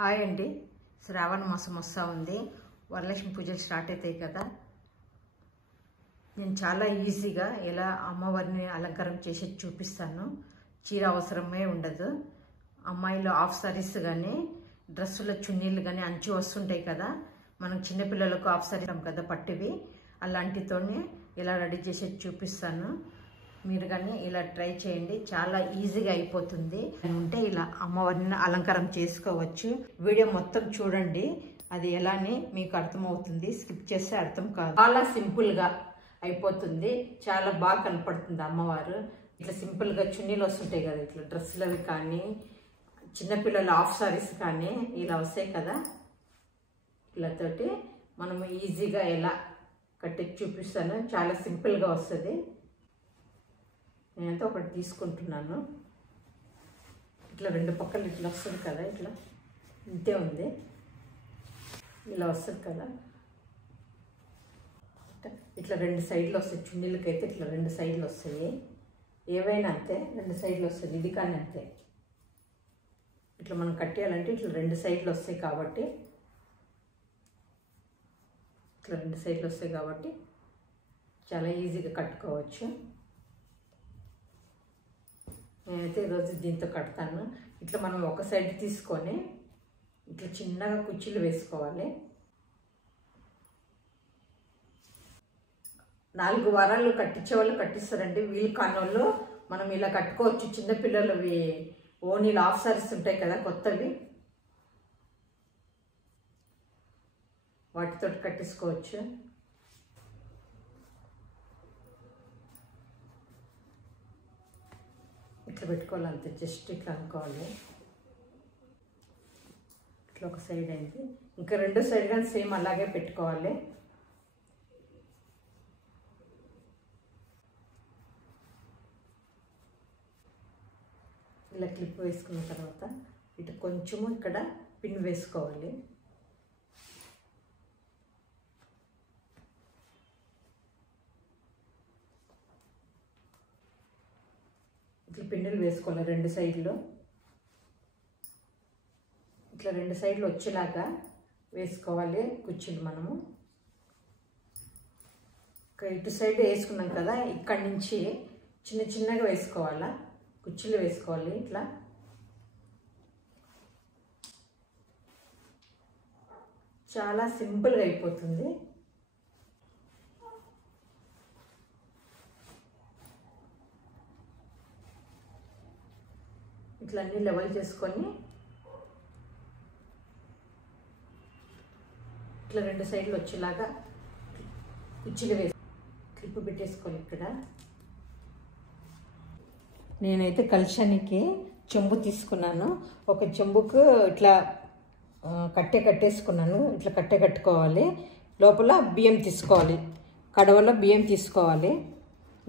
Hi అండి. శ్రావణ మాసం వస్తూ ఉంది. వరలక్ష్మి పూజలు స్టార్ట్ అవుతాయి కదా. నేను చాలా ఈజీగా ఎలా అమ్మవారిని అలంకారం చేసి చూపిస్తాను. చీర అవసరమే ఉండదు. అమ్మాయిలు హాఫ్ సారీస్ కానీ డ్రెస్సుల చున్నీలు కానీ అంచు వస్తుంటాయి కదా, మనం చిన్నపిల్లలకు హాఫ్ సారీ కదా పట్టివి, అలాంటితోనే ఎలా రెడీ చేసి చూపిస్తాను. మీరు కానీ ఇలా ట్రై చేయండి, చాలా ఈజీగా అయిపోతుంది. ఉంటే ఇలా అమ్మవారిని అలంకారం చేసుకోవచ్చు. వీడియో మొత్తం చూడండి, అది ఎలానే మీకు అర్థమవుతుంది. స్కిప్ చేస్తే అర్థం కాదు. చాలా సింపుల్గా అయిపోతుంది, చాలా బాగా కనపడుతుంది అమ్మవారు. ఇట్లా సింపుల్గా చున్నీలు వస్తుంటాయి కదా, ఇట్లా డ్రెస్సులు అవి కానీ చిన్నపిల్లల హాఫ్ సారీస్ కానీ ఇలా వస్తాయి కదా, ఇలాతోటి మనము ఈజీగా ఎలా కట్టి చూపిస్తాను. చాలా సింపుల్గా వస్తుంది. నేనైతే ఒకటి తీసుకుంటున్నాను. ఇట్లా రెండు పక్కలు ఇట్లా వస్తుంది కదా, ఇట్లా ఇంతే ఉంది, ఇలా వస్తుంది కదా. ఇట్లా రెండు సైడ్లు వస్తాయి చున్నీలకైతే, ఇట్లా రెండు సైడ్లు వస్తాయి. ఏవైనా అంతే, రెండు సైడ్లు వస్తుంది. ఇది కానీ అంతే. ఇట్లా మనం కట్టేయాలంటే ఇట్లా రెండు సైడ్లు వస్తాయి కాబట్టి, ఇట్లా రెండు సైడ్లు వస్తాయి కాబట్టి చాలా ఈజీగా కట్టుకోవచ్చు. నేనైతే ఈరోజు దీంతో కడతాను. ఇట్లా మనం ఒక సైడ్ తీసుకొని ఇట్లా చిన్నగా కుర్చీలు వేసుకోవాలి. 4 వారాలు కట్టించే వాళ్ళు కట్టిస్తారండి. వీలు కానోళ్ళు మనం ఇలా కట్టుకోవచ్చు. చిన్నపిల్లలవి ఓనీలు హాఫ్ సారీస్ ఉంటాయి కదా కొత్తవి, వాటితో కట్టించుకోవచ్చు. ఇట్లా పెట్టుకోవాలి అంతే, జస్ట్ ఇట్లా అనుకోవాలి. ఇట్లా ఒక సైడ్ అయింది, ఇంకా రెండో సైడ్ కానీ సేమ్ అలాగే పెట్టుకోవాలి. ఇలా క్లిప్ వేసుకున్న తర్వాత ఇటు కొంచెము ఇక్కడ పిన్ వేసుకోవాలి. ఇట్లా పిన్నులు వేసుకోవాలి రెండు సైడ్లో. ఇట్లా రెండు సైడ్లు వచ్చేలాగా వేసుకోవాలి కుర్చీలు. మనము ఇటు సైడ్ వేసుకున్నాం కదా, ఇక్కడి నుంచి చిన్న చిన్నగా వేసుకోవాలా, కుర్చీలు వేసుకోవాలి. ఇట్లా చాలా సింపుల్గా అయిపోతుంది. ఇట్లా అన్నీ లెవెల్ చేసుకొని ఇట్లా రెండు సైడ్లు వచ్చేలాగా కుర్చీలు వేసి క్లిప్ పెట్టేసుకోవాలి. ఇక్కడ నేనైతే కలశానికి చెంబు తీసుకున్నాను. ఒక చెంబుకు ఇట్లా కట్టేసుకున్నాను. ఇట్లా కట్టుకోవాలి. లోపల బియ్యం తీసుకోవాలి, కడవలో బియ్యం తీసుకోవాలి.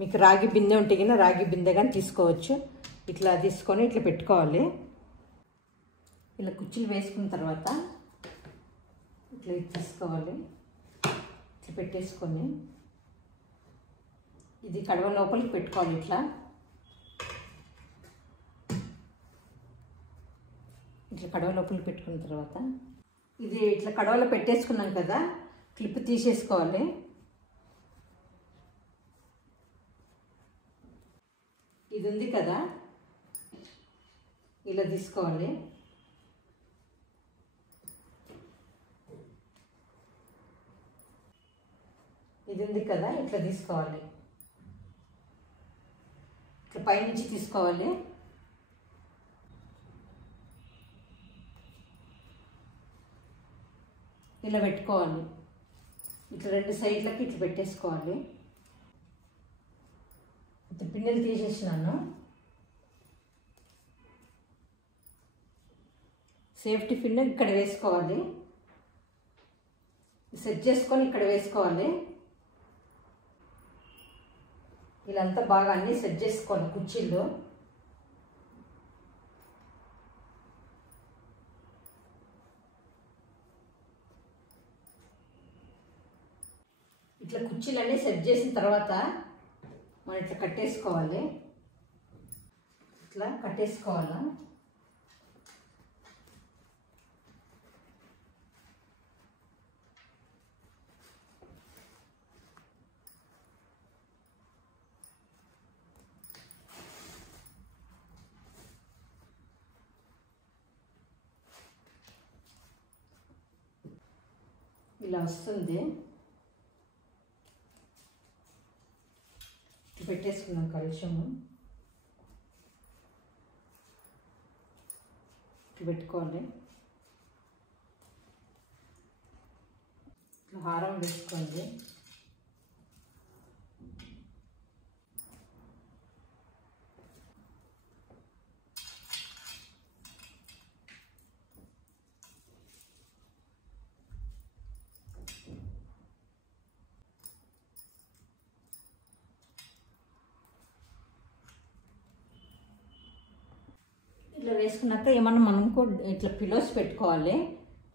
మీకు రాగి బిందె ఉంటే కానీ రాగి బిందె కానీ తీసుకోవచ్చు. ఇట్లా తీసుకొని ఇట్లా పెట్టుకోవాలి. ఇలా కుర్చీలు వేసుకున్న తర్వాత ఇట్లా తీసుకోవాలి, ఇట్లా పెట్టేసుకొని ఇది కడవ లోపలికి పెట్టుకోవాలి. ఇట్లా కడవ లోపలికి పెట్టుకున్న తర్వాత ఇది ఇట్లా కడవలో పెట్టేసుకున్నాం కదా, క్లిప్ తీసేసుకోవాలి. ఇది ఉంది కదా, ఇలా తీసుకోవాలి. ఇది ఉంది కదా, ఇట్లా తీసుకోవాలి. ఇట్లా పైనుంచి తీసుకోవాలి. ఇలా పెట్టుకోవాలి. ఇట్లా రెండు సైడ్లకి ఇట్లా పెట్టేసుకోవాలి. ఇట్లా పిన్నెలు తీసేసినాను. సేఫ్టీ పిన్ ఇక్కడ వేసుకోవాలి. సెట్ చేసుకొని ఇక్కడ వేసుకోవాలి. ఇలాంతా బాగా అన్నీ సెట్ చేసుకోవాలి కుర్చీల్లో. ఇట్లా కుర్చీలన్నీ సెట్ చేసిన తర్వాత మనం ఇట్లా కట్టేసుకోవాలి. ఇట్లా కట్టేసుకోవాలా. ఇలా వస్తుంది. పెట్టేసుకున్నాం కలుషము. పెట్టుకోవాలి. హారం వేసుకోండి. ఇట్లా వేసుకున్నాక ఏమన్నా మనం కూడా ఇట్లా పిలోస్ పెట్టుకోవాలి.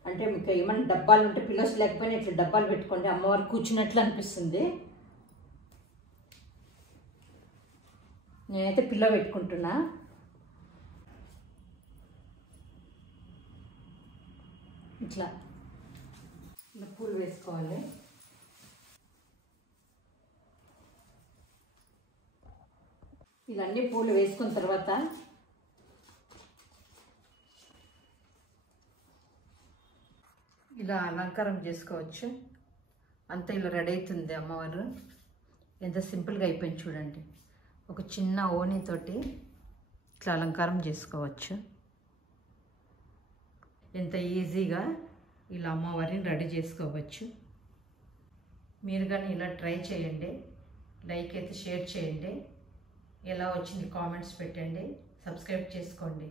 అంటే మీకు ఏమన్నా డబ్బాలు ఉంటే పిలోస్ లేకపోయినా ఇట్లా డబ్బాలు పెట్టుకోండి. అమ్మవారు కూర్చున్నట్లు అనిపిస్తుంది. నేనైతే పిల్లో పెట్టుకుంటున్నా. ఇట్లా పూలు వేసుకోవాలి. ఇవన్నీ పూలు వేసుకున్న తర్వాత ఇలా అలంకారం చేసుకోవచ్చు. అంతా ఇలా రెడీ అవుతుంది అమ్మవారు. ఎంత సింపుల్గా అయిపోయింది చూడండి. ఒక చిన్న ఓణితోటి ఇట్లా అలంకారం చేసుకోవచ్చు. ఎంత ఈజీగా ఇలా అమ్మవారిని రెడీ చేసుకోవచ్చు. మీరు కానీ ఇలా ట్రై చేయండి. లైక్ అయితే షేర్ చేయండి. ఎలా వచ్చింది కామెంట్స్ పెట్టండి. సబ్స్క్రైబ్ చేసుకోండి.